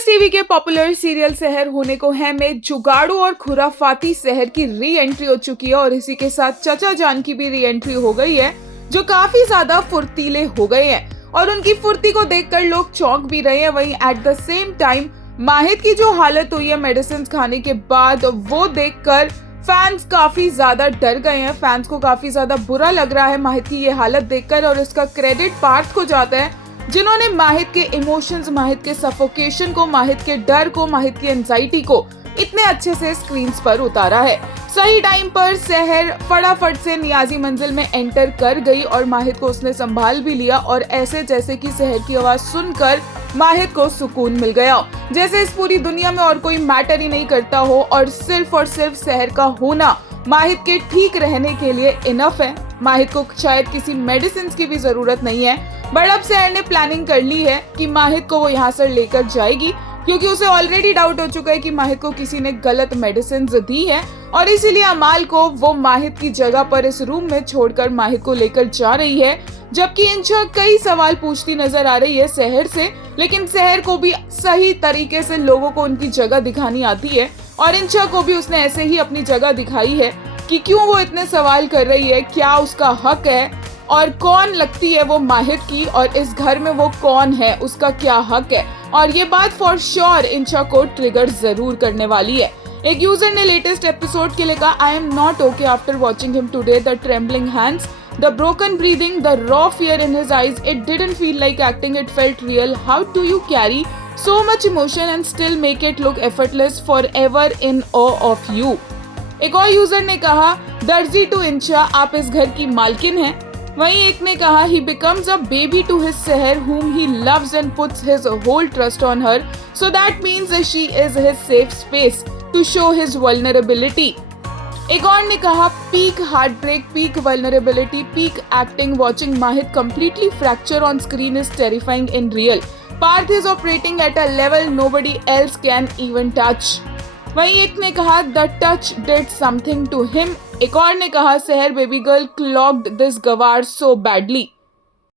MS TV के popular serial सहर होने को है में जुगाड़ू और खुराफाती सहर की री एंट्री हो चुकी है और इसी के साथ चचा जान की भी री एंट्री हो गई है, जो काफी ज्यादा फुर्तीले हो गए हैं और उनकी फुर्ती को देखकर लोग चौंक भी रहे हैं। वहीं एट द सेम टाइम माहिद की जो हालत हुई है मेडिसिन खाने के बाद, वो देखकर फैंस काफी ज्यादा डर गए हैं। फैंस को काफी ज्यादा बुरा लग रहा है माहिद की ये हालत देखकर और इसका क्रेडिट पार्थ को जाता है, जिन्होंने माहिद के इमोशंस, माहिद के सफोकेशन को, माहिद के डर को, माहिद की एंजाइटी को इतने अच्छे से स्क्रीन्स पर उतारा है। सही टाइम पर सहर फटाफट से नियाजी मंजिल में एंटर कर गई और माहिद को उसने संभाल भी लिया और ऐसे जैसे कि सहर की आवाज सुनकर माहिद को सुकून मिल गया, जैसे इस पूरी दुनिया में और कोई मैटर ही नहीं करता हो और सिर्फ सहर का होना माहिद के ठीक रहने के लिए इनफ है। माहिद को शायद किसी मेडिसिन की भी जरूरत नहीं है, बट अब सहर ने प्लानिंग कर ली है कि माहिद को वो यहाँ से लेकर जाएगी, क्योंकि उसे ऑलरेडी डाउट हो चुका है कि माहिद को किसी ने गलत मेडिसिन दी है और इसीलिए अमाल को वो माहिद की जगह पर इस रूम में छोड़कर माहिद को लेकर जा रही है। जबकि इंशा कई सवाल पूछती नजर आ रही है सहर से, लेकिन सहर को भी सही तरीके से लोगों को उनकी जगह दिखानी आती है और इंशा को भी उसने ऐसे ही अपनी जगह दिखाई है कि क्यों वो इतने सवाल कर रही है, क्या उसका हक है और कौन लगती है वो माहिद की और इस घर में वो कौन है, उसका क्या हक है। और ये बात फॉर श्योर इंशा को ट्रिगर जरूर करने वाली है। एक यूजर ने लेटेस्ट एपिसोड के लिए कहा, I am not okay after watching him today, the trembling hands, the broken breathing, the raw fear in his eyes, it didn't feel like acting, it felt real. How do you carry so much emotion and still make it look effortless, forever in awe of you? एक और user ने कहा, दर्जी to इंशा, आप इस घर की मालकिन हैं। वहीं एक ने कहा, he becomes a baby to his Seher whom he loves and puts his whole trust on her, so that means that she is his safe space to show his vulnerability. एक और ने कहा, peak heartbreak, peak vulnerability, peak acting, watching Mahid completely fracture on screen is terrifying in real. Parth is operating at a level nobody else can even touch. वहीं एक ने कहा, the touch did something to him. एक और ने कहा, सहर baby girl clogged this गवार so badly.